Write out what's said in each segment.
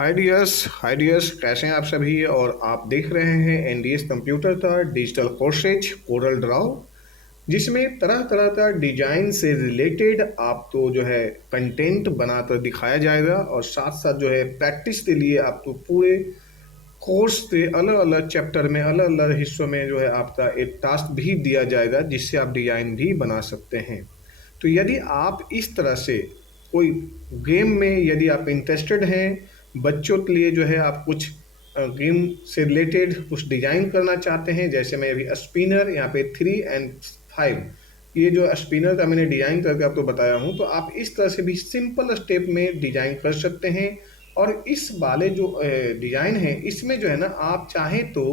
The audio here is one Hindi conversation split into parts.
हाय डियर्स, कैसे हैं आप सभी। और आप देख रहे हैं एनडीएस कंप्यूटर का डिजिटल कोर्सेज कोरल ड्राव, जिसमें तरह तरह का डिजाइन से रिलेटेड आपको जो है कंटेंट बनाकर दिखाया जाएगा और साथ साथ जो है प्रैक्टिस के लिए आपको पूरे कोर्स के अलग अलग चैप्टर में अलग अलग हिस्सों में जो है आपका एक टास्क भी दिया जाएगा, जिससे आप डिजाइन भी बना सकते हैं। तो यदि आप इस तरह से कोई गेम में यदि आप इंटरेस्टेड हैं, बच्चों के लिए जो है आप कुछ गेम से रिलेटेड कुछ डिजाइन करना चाहते हैं, जैसे मैं अभी स्पिनर यहाँ पे 3 और 5 ये जो स्पिनर का मैंने डिजाइन करके आपको बताया हूँ, तो आप इस तरह से भी सिंपल स्टेप में डिजाइन कर सकते हैं। और इस वाले जो डिजाइन है, इसमें जो है ना आप चाहें तो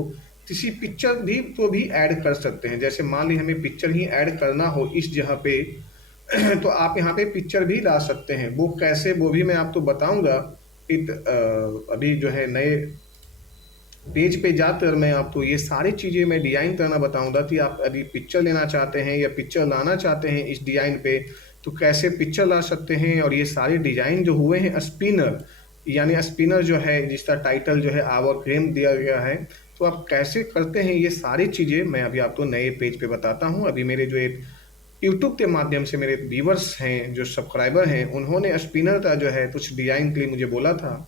किसी पिक्चर भी ऐड कर सकते हैं। जैसे मान ली हमें पिक्चर ही ऐड करना हो इस जगह पे तो आप यहाँ पे पिक्चर भी ला सकते हैं। वो कैसे, वो भी मैं आपको बताऊंगा। अभी जो है नए पेज पे जाकर मैं आपको ये सारी चीज़ें मैं डिज़ाइन करना बताऊंगा कि आप यदि पिक्चर लेना चाहते हैं या पिक्चर लाना चाहते हैं इस डिज़ाइन पे, तो कैसे पिक्चर ला सकते हैं। और ये सारे डिज़ाइन जो हुए हैं स्पिनर, यानी स्पिनर जो है जिसका टाइटल जो है आवर गेम दिया गया है, तो आप कैसे करते हैं ये सारी चीज़ें मैं अभी आपको नए पेज पे बताता हूँ। अभी मेरे जो एक यूट्यूब के माध्यम से मेरे व्यूवर्स हैं, जो सब्सक्राइबर हैं, उन्होंने स्पिनर का जो है कुछ डिज़ाइन के लिए मुझे बोला था,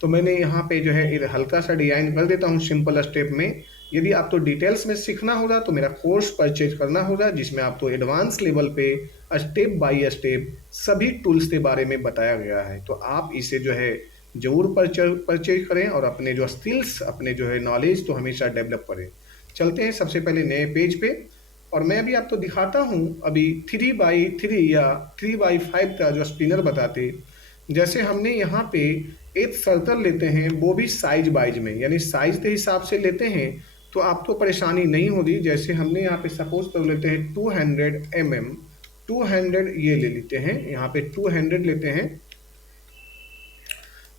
तो मैंने यहाँ पे जो है एक हल्का सा डिज़ाइन कर देता हूँ सिंपल स्टेप में। यदि आपको डिटेल्स में सीखना होगा तो मेरा कोर्स परचेज करना होगा, जिसमें आपको एडवांस लेवल पे स्टेप बाय स्टेप सभी टूल्स के बारे में बताया गया है। तो आप इसे जो है ज़रूर परचेज करें और अपने जो स्किल्स, अपने जो है नॉलेज तो हमेशा डेवलप करें। चलते हैं सबसे पहले नए पेज पे, और मैं अभी आपको दिखाता हूँ अभी 3x3 या 3x5 का जो स्पिनर बताते। जैसे हमने यहाँ पे एक सर्कल लेते हैं, वो भी साइज वाइज में, यानी साइज के हिसाब से लेते हैं, तो आपको परेशानी नहीं होगी। जैसे हमने यहाँ पे सपोज कर लेते हैं 200 mm, 200 ये ले लेते हैं, यहाँ पे 200 लेते हैं,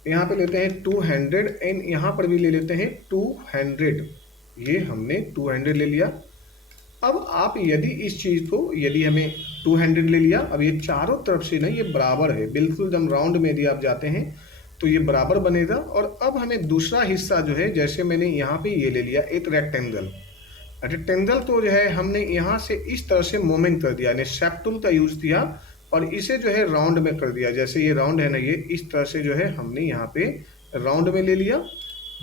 यहाँ पे लेते हैं 200 एंड यहाँ पर भी ले लेते हैं 200। ये हमने 200 ले लिया। अब आप यदि इस चीज़ को, यदि हमें 200 ले लिया, अब ये चारों तरफ से ना ये बराबर है, बिल्कुल एकदम राउंड में यदि आप जाते हैं तो ये बराबर बनेगा। और अब हमें दूसरा हिस्सा जो है, जैसे मैंने यहाँ पे ये ले लिया एक रेक्टेंगल, रेक्टेंगल तो जो है हमने यहाँ से इस तरह से मोमेंट कर दिया, यानी शेप टूल का यूज़ किया और इसे जो है राउंड में कर दिया। जैसे ये राउंड है ना, ये इस तरह से जो है हमने यहाँ पे राउंड में ले लिया।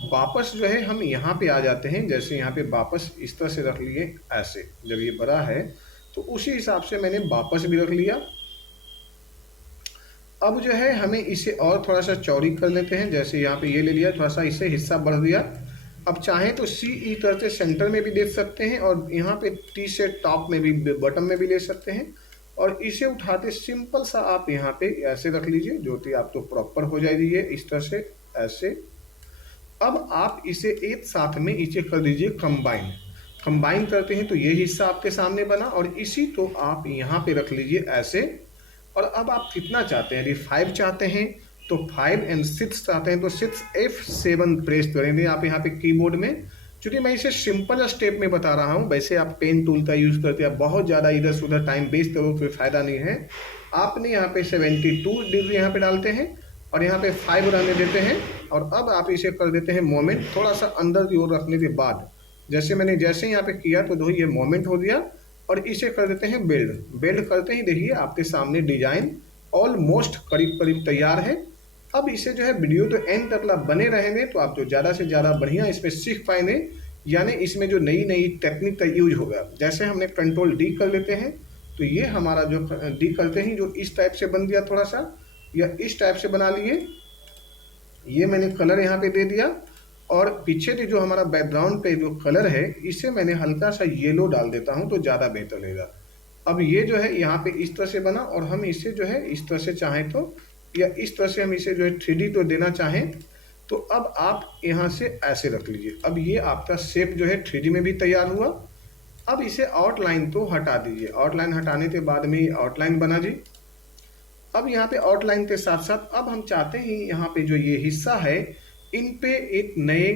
वापस जो है हम यहाँ पे आ जाते हैं, जैसे यहाँ पे वापस इस तरह से रख लिए ऐसे, जब ये बड़ा है तो उसी हिसाब से मैंने वापस भी रख लिया। अब जो है हमें इसे और थोड़ा सा चौड़ी कर लेते हैं, जैसे यहाँ पे ये ले लिया, थोड़ा सा इसे हिस्सा बढ़ दिया। अब चाहें तो सी ई करते सेंटर में भी दे सकते हैं और यहाँ पे टी से टॉप में भी, बटन में भी ले सकते हैं। और इसे उठाते सिंपल सा आप यहाँ पे ऐसे रख लीजिए, जो कि आपको प्रॉपर हो जाएगी ये इस तरह से ऐसे। अब आप इसे एक साथ में इसे कर दीजिए कंबाइन। कंबाइन करते हैं तो ये हिस्सा आपके सामने बना, और इसी तो आप यहाँ पे रख लीजिए ऐसे। और अब आप कितना चाहते हैं, यदि 5 चाहते हैं तो 5 एंड 6 चाहते हैं तो 6 F7 प्रेस करेंगे आप यहाँ पे कीबोर्ड में। चूंकि मैं इसे सिंपल स्टेप में बता रहा हूँ, वैसे आप पेन टूल का यूज़ करते हैं, बहुत ज़्यादा इधर से उधर टाइम वेस्ट करो कोई फ़ायदा नहीं है। आपने यहाँ पे 72 डिग्री यहाँ पे डालते हैं और यहाँ पे 5 रहने देते हैं। और अब आप इसे कर देते हैं मोमेंट, थोड़ा सा अंदर की ओर रखने के बाद, जैसे मैंने जैसे यहाँ पे किया तो दो ये मोमेंट हो गया। और इसे कर देते हैं बिल्ड। बिल्ड करते ही देखिए आपके सामने डिजाइन ऑलमोस्ट करीब करीब तैयार है। अब इसे जो है वीडियो तो एंड तक बने रहेंगे तो आप जो ज़्यादा से ज़्यादा बढ़िया इसमें सीख पाएंगे, यानी इसमें जो नई नई टेक्निक का यूज होगा। जैसे हमने कंट्रोल डी कर लेते हैं तो ये हमारा जो डी करते ही जो इस टाइप से बन गया, थोड़ा सा या इस टाइप से बना लिए। ये मैंने कलर यहाँ पे दे दिया, और पीछे के जो हमारा बैकग्राउंड पे जो कलर है इसे मैंने हल्का सा येलो डाल देता हूँ तो ज़्यादा बेहतर रहेगा। अब ये जो है यहाँ पे इस तरह से बना, और हम इसे जो है इस तरह से चाहें तो, या इस तरह से हम इसे जो है 3D तो देना चाहें तो अब आप यहाँ से ऐसे रख लीजिए। अब ये आपका शेप जो है 3D में भी तैयार हुआ। अब इसे आउटलाइन तो हटा दीजिए, आउटलाइन हटाने के बाद में आउटलाइन बना जी। अब यहाँ पे आउटलाइन के साथ साथ अब हम चाहते हैं यहाँ पे जो ये हिस्सा है, इन पे एक नए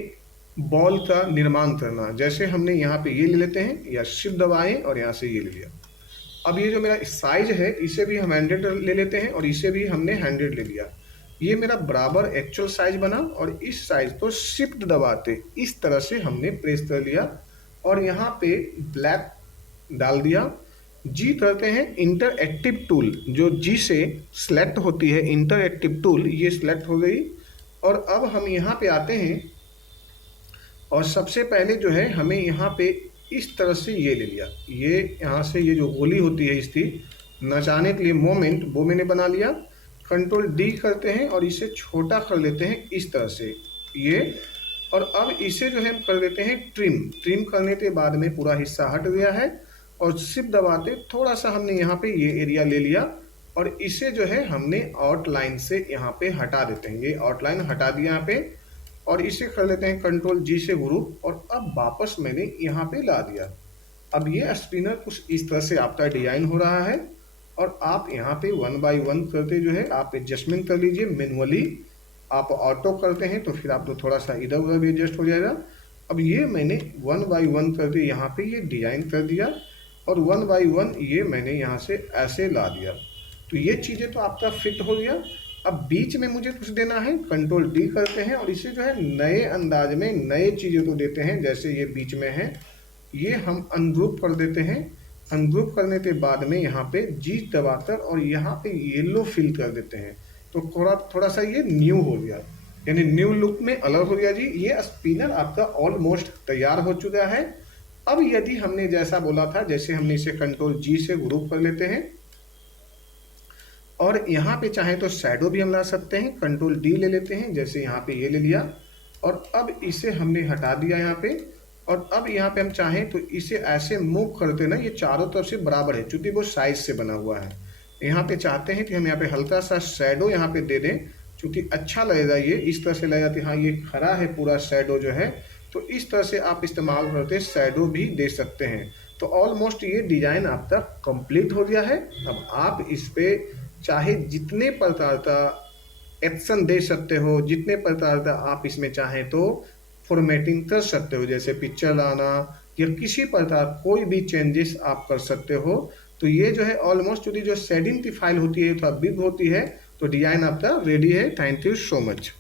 बॉल का निर्माण करना। जैसे हमने यहाँ पे ये ले लेते हैं, या शिफ्ट दबाएं और यहाँ से ये ले लिया। अब ये जो मेरा साइज है इसे भी हम 100 ले लेते हैं और इसे भी हमने 100 ले लिया। ये मेरा बराबर एक्चुअल साइज बना और इस साइज को शिफ्ट दबाते इस तरह से हमने प्रेस कर लिया और यहाँ पे ब्लैक डाल दिया। जी करते हैं इंटरएक्टिव टूल, जो जी से सेलेक्ट होती है इंटरएक्टिव टूल, ये सिलेक्ट हो गई। और अब हम यहाँ पे आते हैं और सबसे पहले जो है हमें यहाँ पे इस तरह से ये ले लिया, ये यहाँ से ये जो गोली होती है इसकी नचाने के लिए मोमेंट, वो मैंने बना लिया। कंट्रोल डी करते हैं और इसे छोटा कर लेते हैं इस तरह से ये। और अब इसे जो है हम कर देते हैं ट्रिम। ट्रिम करने के बाद में पूरा हिस्सा हट गया है और शिफ्ट दबाते थोड़ा सा हमने यहाँ पे ये एरिया ले लिया और इसे जो है हमने आउटलाइन से यहाँ पे हटा देते हैं। ये आउटलाइन हटा दिया यहाँ पे और इसे कर लेते हैं कंट्रोल जी से ग्रुप और अब वापस मैंने यहाँ पे ला दिया। अब ये स्पिनर कुछ इस तरह से आपका डिजाइन हो रहा है और आप यहाँ पे 1 बाय 1 करते जो है आप एडजस्टमेंट कर लीजिए मैनुअली। आप ऑटो करते हैं तो फिर आपको थोड़ा सा इधर उधर भी एडजस्ट हो जाएगा। अब ये मैंने 1 बाय 1 करके यहाँ पे ये डिजाइन कर दिया और 1 बाय 1 ये मैंने यहाँ से ऐसे ला दिया। तो ये चीज़ें तो आपका फिट हो गया। अब बीच में मुझे कुछ देना है, कंट्रोल डी करते हैं और इसे जो है नए अंदाज में नए चीज़ों को देते हैं। जैसे ये बीच में है, ये हम अनग्रुप कर देते हैं। अनग्रुप करने के बाद में यहाँ पे जी दबाकर और यहाँ पे येलो फिल कर देते हैं तो थोड़ा सा ये न्यू हो गया, यानी न्यू लुक में अलग हो गया जी। ये स्पिनर आपका ऑलमोस्ट तैयार हो चुका है। अब यदि हमने जैसा बोला था, जैसे हमने इसे कंट्रोल जी से ग्रुप कर लेते हैं और यहाँ पे चाहे तो शैडो भी हम ला सकते हैं। कंट्रोल डी ले लेते हैं, जैसे यहाँ पे ये ले लिया और अब इसे हमने हटा दिया यहाँ पे। और अब यहाँ पे हम चाहें तो इसे ऐसे मूव करते ना, ये चारों तरफ से बराबर है क्योंकि वो साइज से बना हुआ है। यहाँ पे चाहते हैं कि हम यहाँ पे हल्का सा शैडो यहाँ पे दे दें क्योंकि अच्छा लगेगा, ये इस तरह से लगेगा कि हाँ ये खड़ा है पूरा शैडो जो है। तो इस तरह से आप इस्तेमाल करते शैडो भी दे सकते हैं। तो ऑलमोस्ट ये डिजाइन आपका कंप्लीट हो गया है। अब आप इस पे चाहे जितने प्रकार का एक्शन दे सकते हो, जितने प्रकार का आप इसमें चाहें तो फॉर्मेटिंग कर सकते हो, जैसे पिक्चर लाना या किसी प्रकार कोई भी चेंजेस आप कर सकते हो। तो ये जो है ऑलमोस्ट जो शेडिंग की फाइल होती है थोड़ा बिग होती है, तो डिजाइन आपका रेडी है। Thank you so much.